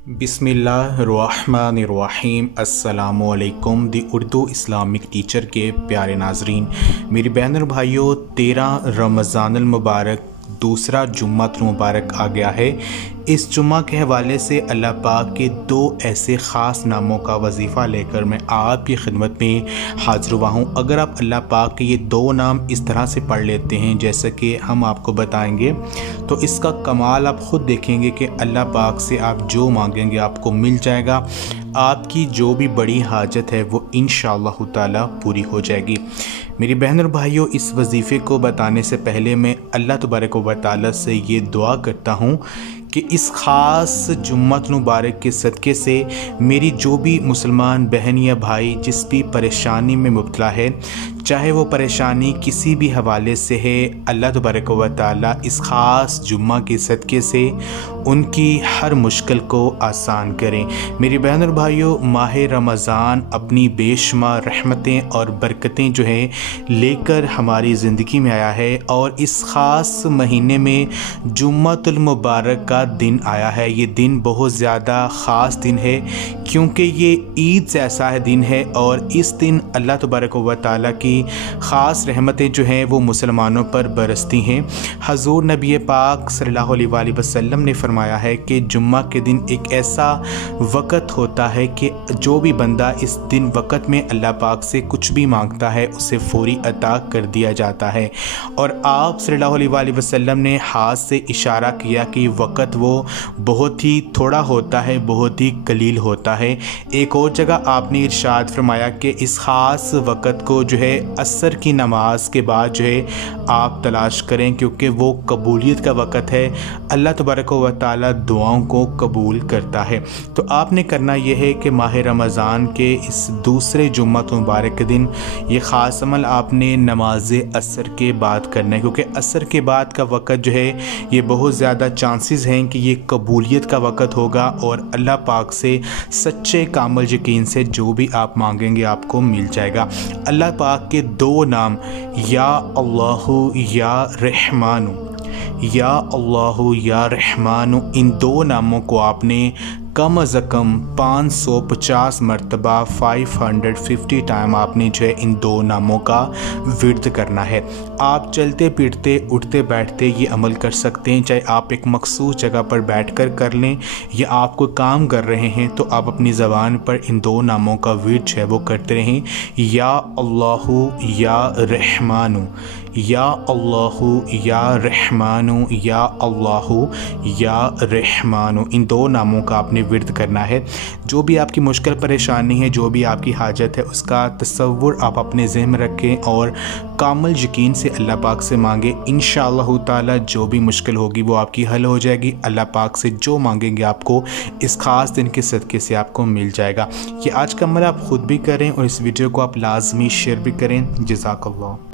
बिस्मिल्लाहिर्रहमानिर्रहीम। अस्सलामुअलैकुम। दी Urdu Islamic teacher के प्यारे नाजरीन, मेरी बहन और भाइयों, 13 रमज़ानुल मुबारक दूसरा जुम्मतुल मुबारक आ गया है। इस जुम्मा के हवाले से अल्लाह पाक के दो ऐसे ख़ास नामों का वजीफ़ा लेकर मैं आपकी खिदमत में हाज़िर हुआ हूँ। अगर आप अल्लाह पाक के ये दो नाम इस तरह से पढ़ लेते हैं जैसे कि हम आपको बताएंगे, तो इसका कमाल आप ख़ुद देखेंगे कि अल्लाह पाक से आप जो मांगेंगे आपको मिल जाएगा। आपकी जो भी बड़ी हाजत है वो इंशाअल्लाह ताला पूरी हो जाएगी। मेरी बहन और भाइयों, इस वजीफ़े को बताने से पहले मैं अल्लाह तबारक व तआला से ये दुआ करता हूँ कि इस ख़ास जुम्मतुल मुबारक के सदक़े से मेरी जो भी मुसलमान बहन या भाई जिस भी परेशानी में मुब्तला है, चाहे वो परेशानी किसी भी हवाले से है, अल्लाह तबारक व तआला इस ख़ास जुम्मा के सदक़े से उनकी हर मुश्किल को आसान करें। मेरी बहन और भाइयों, माह रमज़ान अपनी बेशुमार रहमतें और बरकतें जो हैं लेकर हमारी ज़िंदगी में आया है, और इस ख़ास महीने में जुम्मतुल मुबारक का दिन आया है। ये दिन बहुत ज़्यादा ख़ास दिन है क्योंकि ये ईद जैसा दिन है, और इस दिन अल्लाह तबारक व तआला की ख़ास रहमतें जो हैं वो मुसलमानों पर बरसती हैं। हज़ूर नबी पाक सल्लल्लाहु अलैहि वसल्लम ने फरमाया है कि जुम्मा के दिन एक ऐसा वक़्त होता है कि जो भी बंदा इस दिन वक़्त में अल्लाह पाक से कुछ भी मांगता है उसे फ़ौरी अता कर दिया जाता है। और आप सल्लल्लाहु अलैहि वसल्लम ने हाथ से इशारा किया कि वक़्त वो बहुत ही थोड़ा होता है, बहुत ही कलील होता है। एक और जगह आपने इरशाद फरमाया कि इस ख़ास वक़्त को जो है असर की नमाज के बाद जो है आप तलाश करें, क्योंकि वो कबूलियत का वक़्त है। अल्लाह तबारक व तआला दुआओं को कबूल करता है। तो आपने करना यह है कि माह रमज़ान के इस दूसरे जुम्मतुल मुबारक के दिन ये ख़ास अमल आपने नमाज असर के बाद करना है, क्योंकि असर के बाद का वक़्त जो है ये बहुत ज़्यादा चांसेस हैं कि ये कबूलियत का वक़्त होगा, और अल्लाह पाक से सच्चे कामिल यकीन से जो भी आप मांगेंगे आपको मिल जाएगा। अल्लाह पाक के दो नाम या अल्लाहु या रहमानु, या अल्लाहु या रहमानु, इन दो नामों को आपने कम अज़ कम 550 मरतबा 550 टाइम आपने जो है इन दो नामों का विर्द करना है। आप चलते फिरते उठते बैठते ये अमल कर सकते हैं, चाहे आप एक मखसूस जगह पर बैठकर कर लें या आप कोई काम कर रहे हैं तो आप अपनी ज़बान पर इन दो नामों का विर्द है वो करते रहें। या अल्लाहु या रहमानु, या अल्लाहु या रहमानु, या अल्लाहु या रहमानु, इन दो नामों का आपने विर्द करना है। जो भी आपकी मुश्किल परेशानी है, जो भी आपकी हाजत है, उसका तसव्वुर आप अपने ज़हन में रखें और कामिल यकीन से अल्लाह पाक से मांगे। इंशाअल्लाह ताला जो भी मुश्किल होगी वो आपकी हल हो जाएगी। अल्लाह पाक से जो मांगेंगे आपको इस ख़ास दिन के सदक़े से आपको मिल जाएगा। ये आज का अमल आप ख़ुद भी करें और इस वीडियो को आप लाजमी शेयर भी करें। जज़ाकल्लाह।